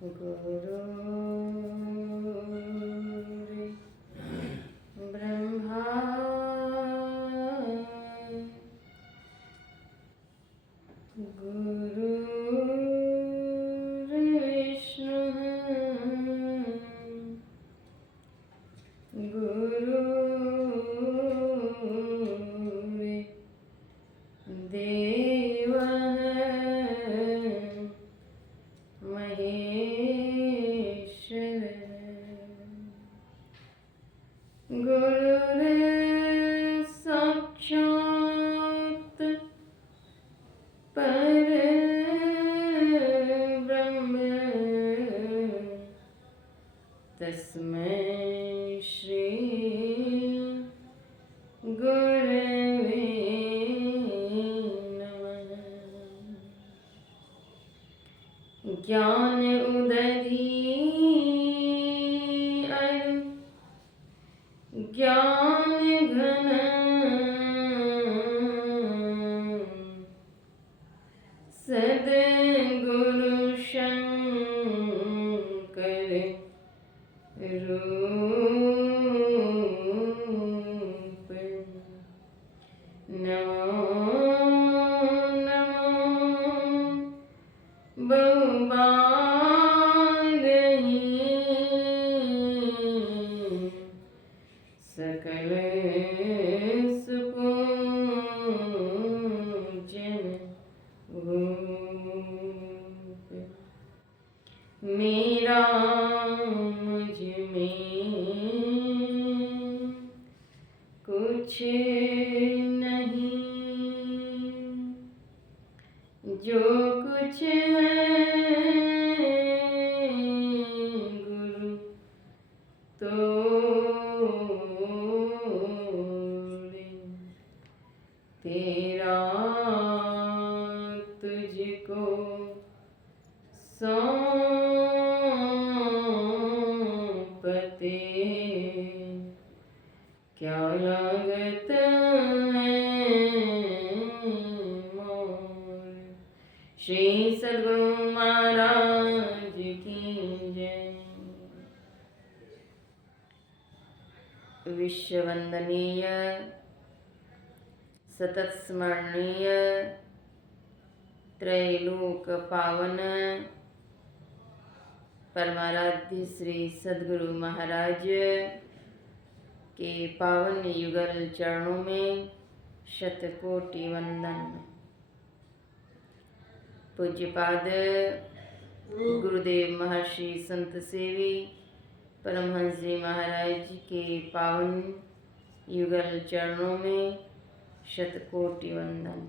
गुरुर्ब्रह्मा गुरुर्विष्णुः गुरुर्देवः महेश्वरः गुरुर्साक्षात् परब्रह्म तस्मै श्री गुरवे नमः। ज्ञान उदधीर ज्ञान घन सद्गुरु शंकर रूप नमो नमो बहुबारहि सकल सुपूजन भूप मेरा मुझ में कुछ नहीं, जो कुछ है गुरु तोड़े, तेरा तुझको सौंपते क्या लागत है मोर। श्री सद्गुरु महाराज की जय। विश्ववंदनीय सतत स्मरणीय त्रैलोक पावन परमाराध्य श्री सद्गुरु महाराज के पावन युगल चरणों में शतकोटि वंदन। पूज्यपाद गुरुदेव महर्षि संत सेवी परमहंस जी महाराज के पावन युगल चरणों में शतकोटि वंदन।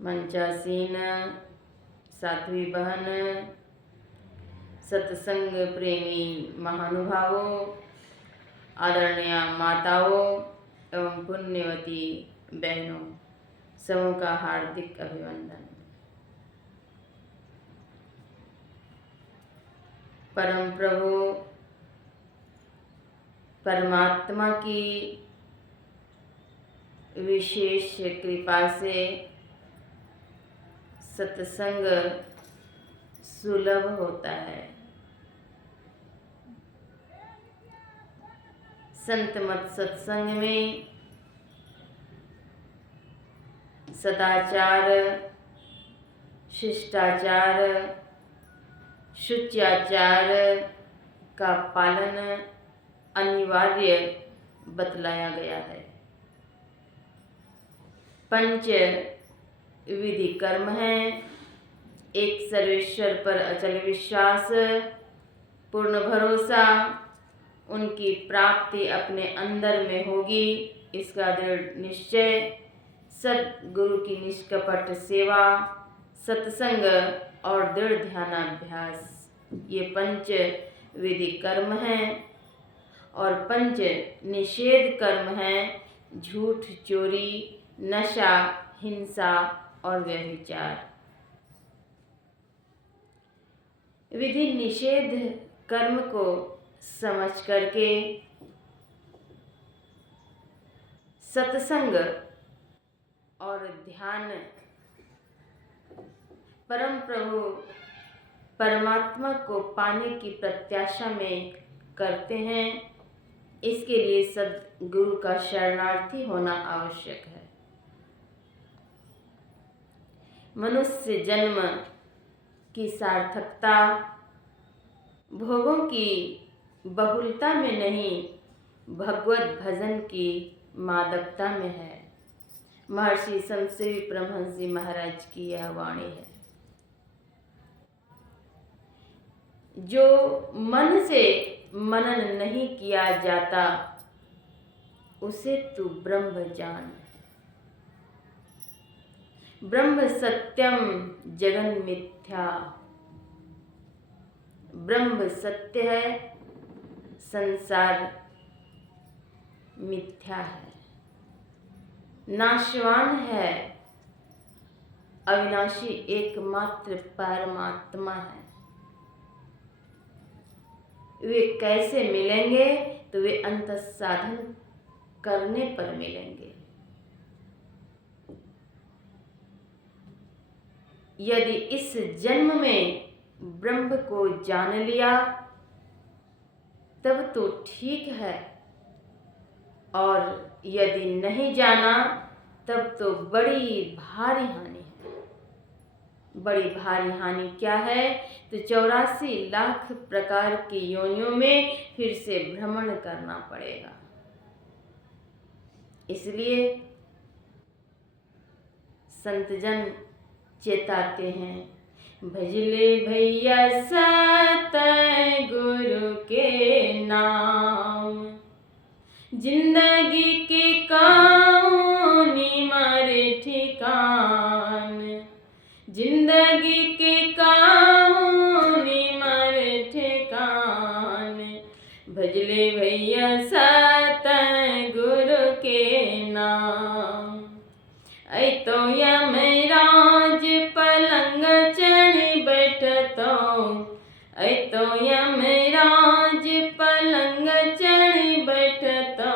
मंचासीन साध्वी बहन, सत्संग प्रेमी महानुभावों, आदरणीय माताओं एवं पुण्यवती बहनों, सबों का हार्दिक अभिनंदन। परम प्रभु परमात्मा की विशेष कृपा से सत्संग सुलभ होता है। संत मत सत्संग में सदाचार, शिष्टाचार, शुच्याचार का पालन अनिवार्य बतलाया गया है। पंच विधि कर्म है। एक सर्वेश्वर पर अचल विश्वास, पूर्ण भरोसा, उनकी प्राप्ति अपने अंदर में होगी, इसका दृढ़ निश्चय, सद्गुरु की निष्कपट सेवा, सत्संग और दृढ़ ध्यानाभ्यास, ये पंच विधि कर्म हैं। और पंच निषेध कर्म हैं: झूठ, चोरी, नशा, हिंसा और व्यभिचार। विधि निषेध कर्म को समझ करके सत्संग और ध्यान परम प्रभु परमात्मा को पाने की प्रत्याशा में करते हैं। इसके लिए सद्गुरु का शरणार्थी होना आवश्यक है। मनुष्य जन्म की सार्थकता भोगों की बहुलता में नहीं, भगवत भजन की मादकता में है। महर्षि संत श्री परमहंस जी महाराज की यह वाणी है। जो मन से मनन नहीं किया जाता, उसे तू ब्रह्म जान। ब्रह्म सत्यम जगन मिथ्या। ब्रह्म सत्य है, संसार मिथ्या है, नाशवान है, अविनाशी एकमात्र परमात्मा है। वे कैसे मिलेंगे? तो वे अंतः साधन करने पर मिलेंगे। यदि इस जन्म में ब्रह्म को जान लिया तब तो ठीक है, और यदि नहीं जाना तब तो बड़ी भारी हानि है। बड़ी भारी हानि क्या है? तो 84 लाख प्रकार की योनियों में फिर से भ्रमण करना पड़ेगा। इसलिए संतजन चेताते हैं, भजले भैया सतगुरु के नाम, जिंदगी के कौनी मारे ठिकान, जिंदगी के कौनी मारे ठिकान, भजले भैया सतगुरु के नाम। ऐ तो यमराज पलंग चढ़ बैठतो, ऐ तो यमराज पलंग चढ़ बैठतो,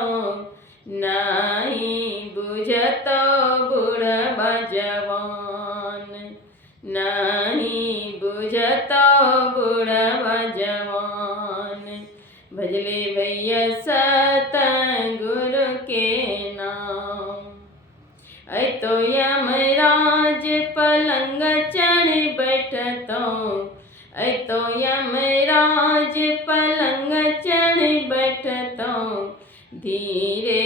नहीं बुझतो बुढ़वा जवान, नहीं बुझतो बुढ़वा जवान, भजले भैया सतगुरु के नाम। ऐ तो यमराज पलंग चढ़ बैठतो, ऐ तो यमराज पलंग चढ़ बैठतो, धीरे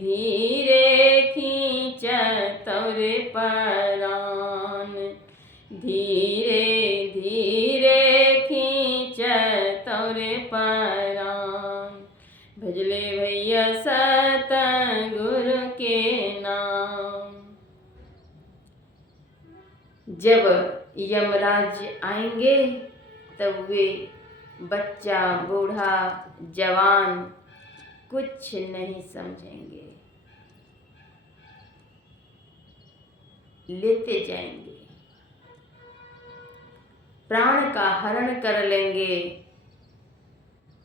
धीरे खींचतो रे परान, धीरे धीरे खींचतो रे परान, भजले भैया सतगुरु के नाम। जब यमराज आएंगे तब वे बच्चा, बूढ़ा, जवान कुछ नहीं समझेंगे, लेते जाएंगे, प्राण का हरण कर लेंगे।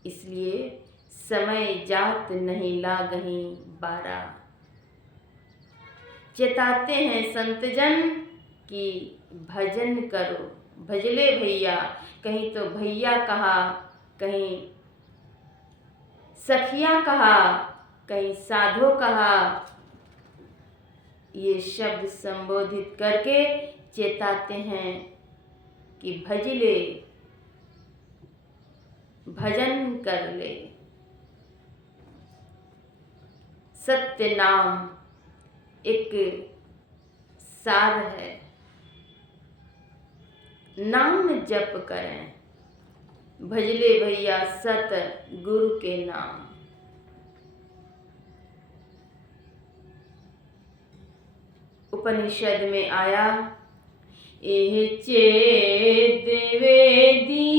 इसलिए समय जात नहीं लागहीं बारा। चेताते हैं संतजन कि भजन करो, भजले भैया। कहीं तो भैया कहा, कहीं सखिया कहा, कहीं साधो कहा। ये शब्द संबोधित करके चेताते हैं कि भजले, भजन कर ले। सत्य नाम एक सार है, नाम जप करें, भजले भैया सत गुरु के नाम। उपनिषद में आया, एह चेत वेदी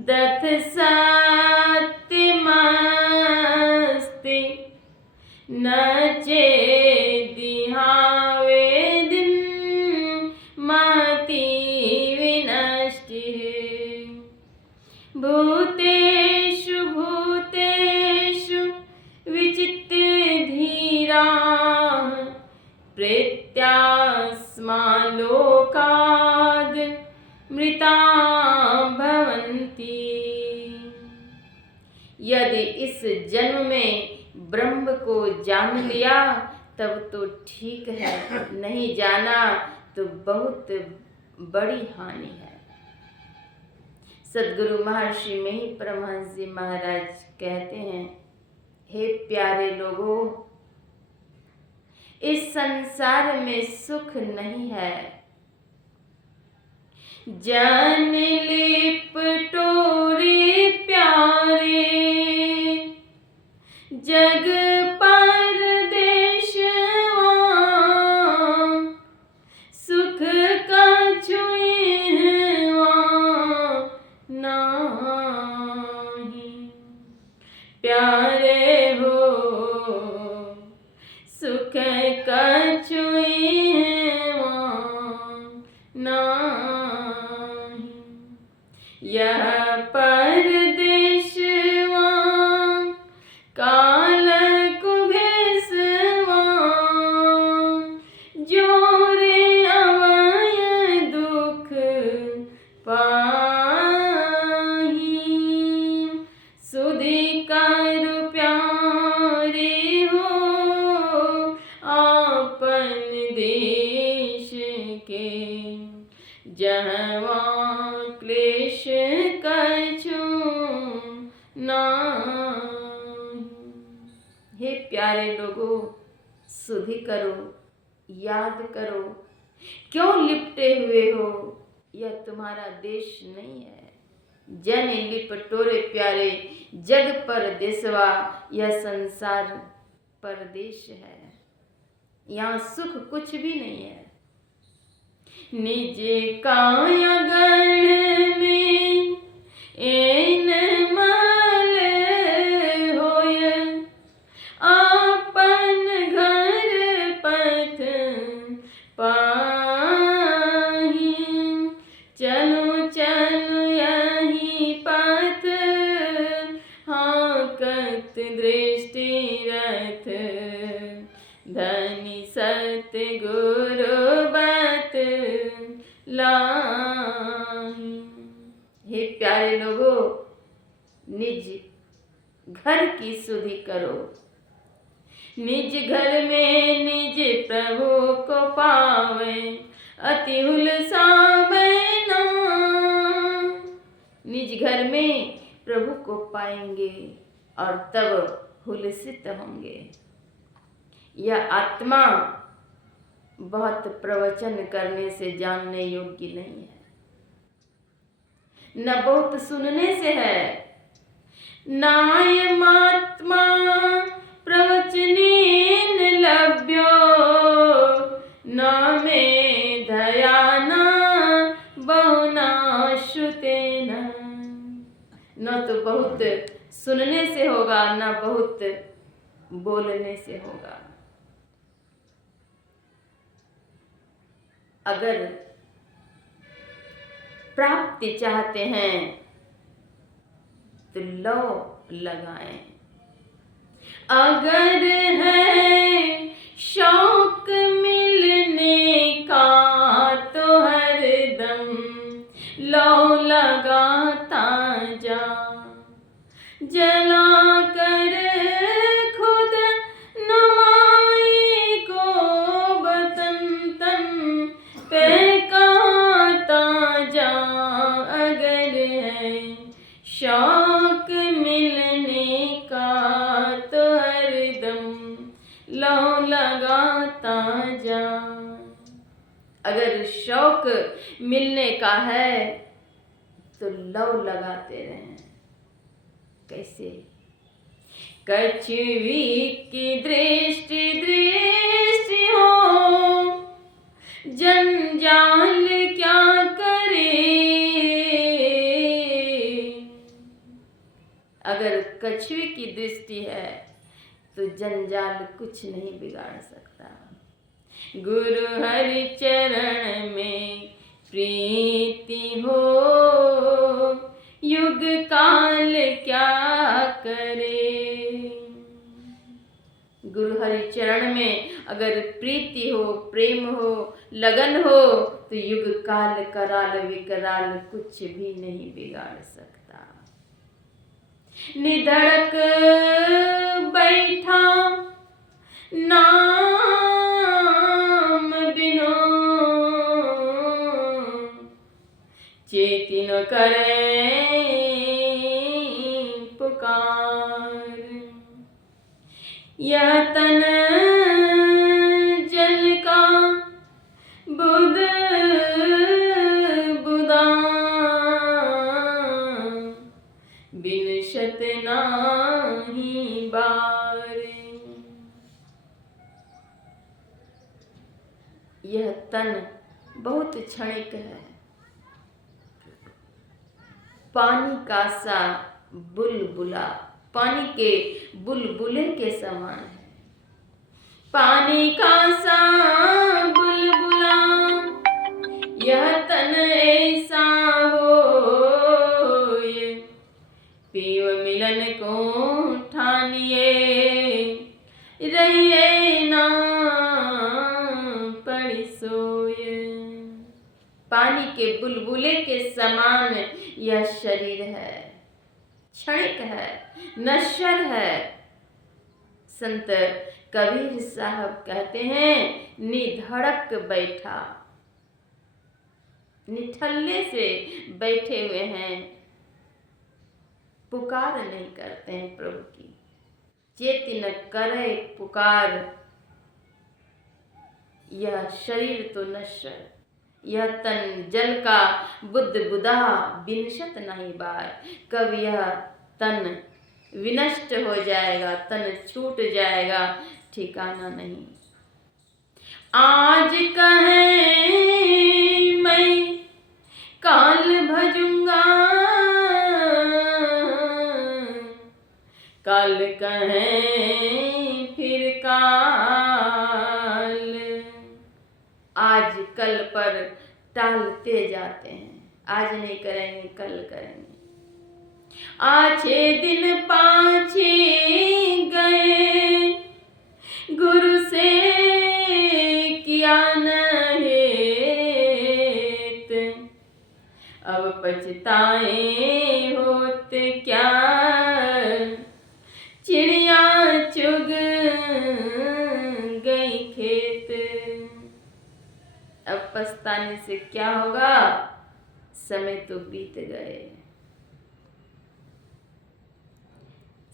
दथ सत्य मस्ति, न चेदिहावे दिन मति विनष्टि। भूतेषु भूतेषु विचित्त धीरा, प्रेत मृत्यास्मा लोकाद् मृता भवन्ति। यदि इस जन्म में ब्रह्म को जान लिया तब तो ठीक है, नहीं जाना तो बहुत बड़ी हानि है। सद्गुरु महर्षि मही परमहंस जी महाराज कहते हैं, हे प्यारे लोगों, इस संसार में सुख नहीं है। जन लिपटोरे प्यारे जग परदेशवा, सुख कछुआ नाही। प्यारे हो सुख कछुआ नाही। यह परदेशवा काल कुभेसवा, जोरे अवय दुख पाही। सुधि कर प्यारे हो आपन देश के, जहवा क्लेश कछु नाही। हे प्यारे लोगों, सुधि करो, याद करो, क्यों लिपटे हुए हो? यह तुम्हारा देश नहीं है। जन लिपटोरे प्यारे जग परदेसवा, यह संसार परदेश है, यहाँ सुख कुछ भी नहीं है। निज काया गण में एन मल होय, आपन घर पथ पाही। चलो चलो यही पथ, हाकत दृष्टि रथ, धनी सतगुरु बत लाही। हे प्यारे लोगों, निज घर की सुधि करो। निज घर में निज प्रभु को पावे, अति हुलसावे नाम। निज घर में प्रभु को पाएंगे और तब हुलसित होंगे। यह आत्मा बहुत प्रवचन करने से जानने योग्य नहीं है, न बहुत सुनने से है। नायमात्मा प्रवचनेन लभ्यो, न मे दयाना बहुना श्रुतेन। न तो बहुत सुनने से होगा, न बहुत बोलने से होगा। अगर प्राप्ति चाहते हैं तो लौ लगाएं। अगर है शौक मिलने का तो हरदम लौ लगाता जा। जला कर खुद नुमाई को बतन तन कहता जा। अगर है शौक मिलने का तो हरदम लौ लगाता जा। अगर शौक मिलने का है तो लौ लगाते रहें। कैसे? कछुवी की दृष्टि दृष्टि हो, जंजाल क्या करे। अगर कछुए की दृष्टि है तो जंजाल कुछ नहीं बिगाड़ सकता। गुरु हरि चरण में प्रीति हो, युग काल क्या करे। गुरु हरि चरण में अगर प्रीति हो, प्रेम हो, लगन हो तो युग काल कराल विकराल कुछ भी नहीं बिगाड़ सकता। निधड़क बैठा नाम बिनो, चेतिन करे पुकार। यह तन जल का बुध बुदा, बिनशत नाही बारे। यह तन बहुत क्षणिक है, पानी का सा बुलबुला, पानी के बुलबुले के समान है। पानी का सा बुलबुला यह तन ऐसा होए, पीव मिलन को ठानिए, रहिए ना पड़ी सोए। पानी के बुलबुले के समान यह शरीर है, क्षणिक है, नश्वर है। संत कबीर साहब कहते हैं निधड़क बैठा, निठल्ले से बैठे हुए हैं, पुकार नहीं करते हैं प्रभु की। चेति न करे पुकार, यह शरीर तो नश्वर, यह तन जल का बुद्ध बुदा, बिनशत नहीं बार। कब यह तन विनष्ट हो जाएगा, तन छूट जाएगा, ठिकाना नहीं। आज कहें मैं काल भजूंगा, काल कहें फिर काल। आज कल पर टालते जाते हैं, आज नहीं करेंगे कल करेंगे। आछे दिन पाछे गए, गुरु से किया न हेत, अब पछताए होत क्या, चिड़िया चुग गई खेत। अब पछताने से क्या होगा, समय तो बीत गए।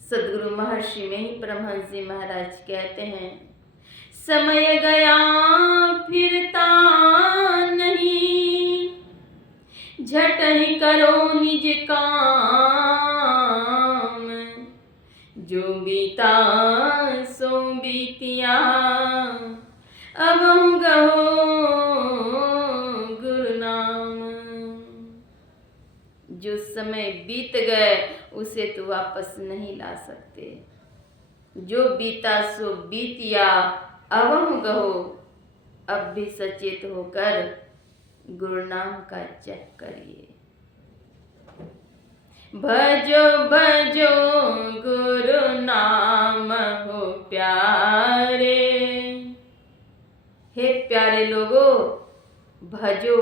सदगुरु महर्षि में ही परमहंस जी महाराज कहते हैं, समय गया फिरता नहीं, झट ही करो निज काम, जो बीता सो बीतिया, अब गहो गुरु नाम। जो समय बीत गए उसे तो वापस नहीं ला सकते, जो बीता सो बीतिया, अब हम गहो। अब भी सचेत होकर गुरु नाम का जप करिए। भजो भजो गुरु नाम हो प्यारे। हे प्यारे लोगों, भजो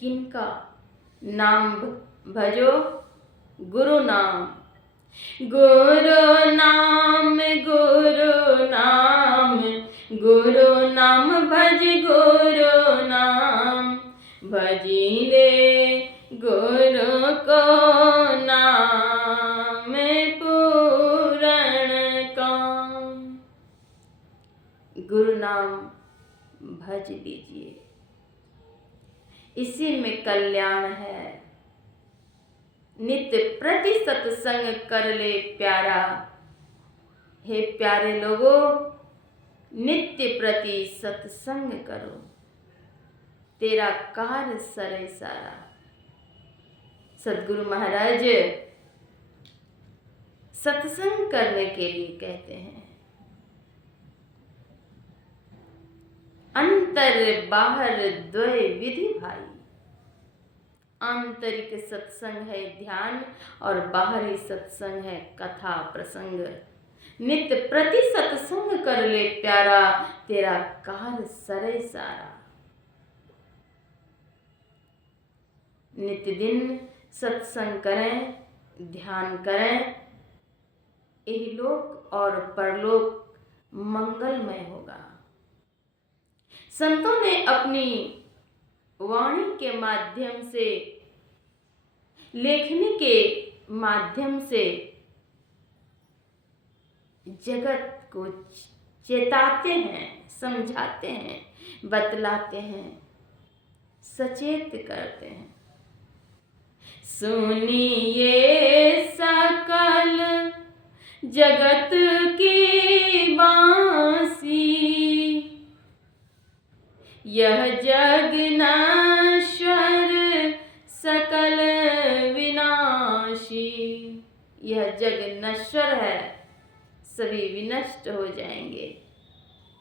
किनका नाम? भजो गुरु नाम। गुरु नाम गुरु नाम, गुरु नाम भज गुरु नाम, भजिले गुरु को नाम पूरण काम। गुरु नाम भज लीजिए, इसी में कल्याण है। नित्य प्रति सत्संग कर ले प्यारा। हे प्यारे लोगों, नित्य प्रति सत्संग करो, तेरा कार्य सरे सारा। सद्गुरु महाराज सत्संग करने के लिए कहते हैं। अंतर बाहर द्वय विधि भाई। आंतरिक सत्संग है ध्यान और बाहरी सत्संग है कथा प्रसंग। नित प्रति सत्संग कर ले प्यारा, तेरा कार सरे सारा। नित दिन सत्संग करें, ध्यान करें, यही लोक और परलोक मंगलमय होगा। संतों ने अपनी वाणी के माध्यम से, लेखनी के माध्यम से जगत को चेताते हैं, समझाते हैं, बतलाते हैं, सचेत करते हैं। सुनिए सकल जगत की बांसी, यह जग नश्वर सकल विनाशी। यह जग नश्वर है, सभी विनष्ट हो जाएंगे।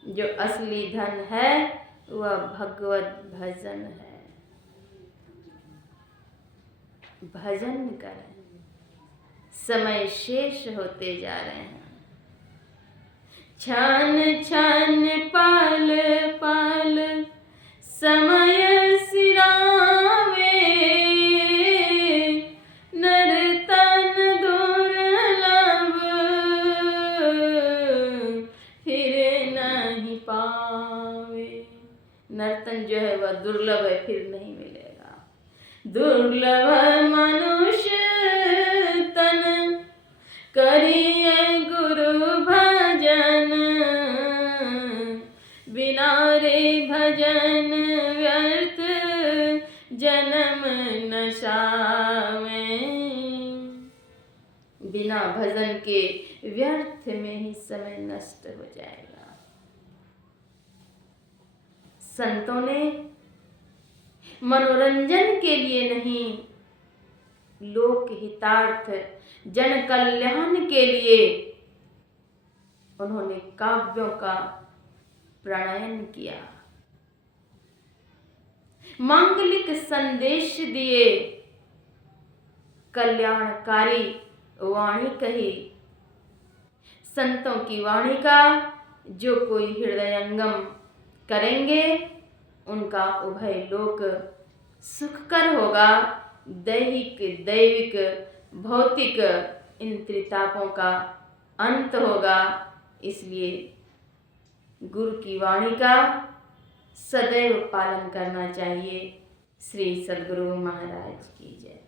जो असली धन है वह भगवत भजन है। भजन करें, समय शेष होते जा रहे हैं। क्षण क्षण पल पल समय सिरावे, नर्तन दुर्लभ फिर नहीं पावे। नर्तन जो है वह दुर्लभ है, फिर नहीं मिलेगा। दुर्लभ मनुष्य तन करिए गुरु भजन, बिना रे भजन व्यर्थ जन्म नशावे। बिना भजन के व्यर्थ में ही समय नष्ट हो जाएगा। संतों ने मनोरंजन के लिए नहीं, लोक हितार्थ जन कल्याण के लिए उन्होंने काव्यों का प्रणयन किया, मांगलिक संदेश दिए, कल्याणकारी वाणी कही। संतों की वाणी का जो कोई हृदयंगम करेंगे उनका उभय लोक सुखकर होगा। दैहिक दैविक भौतिक इन त्रितापों का अंत होगा। इसलिए गुरु की वाणी का सदैव पालन करना चाहिए। श्री सद्गुरु महाराज की जय।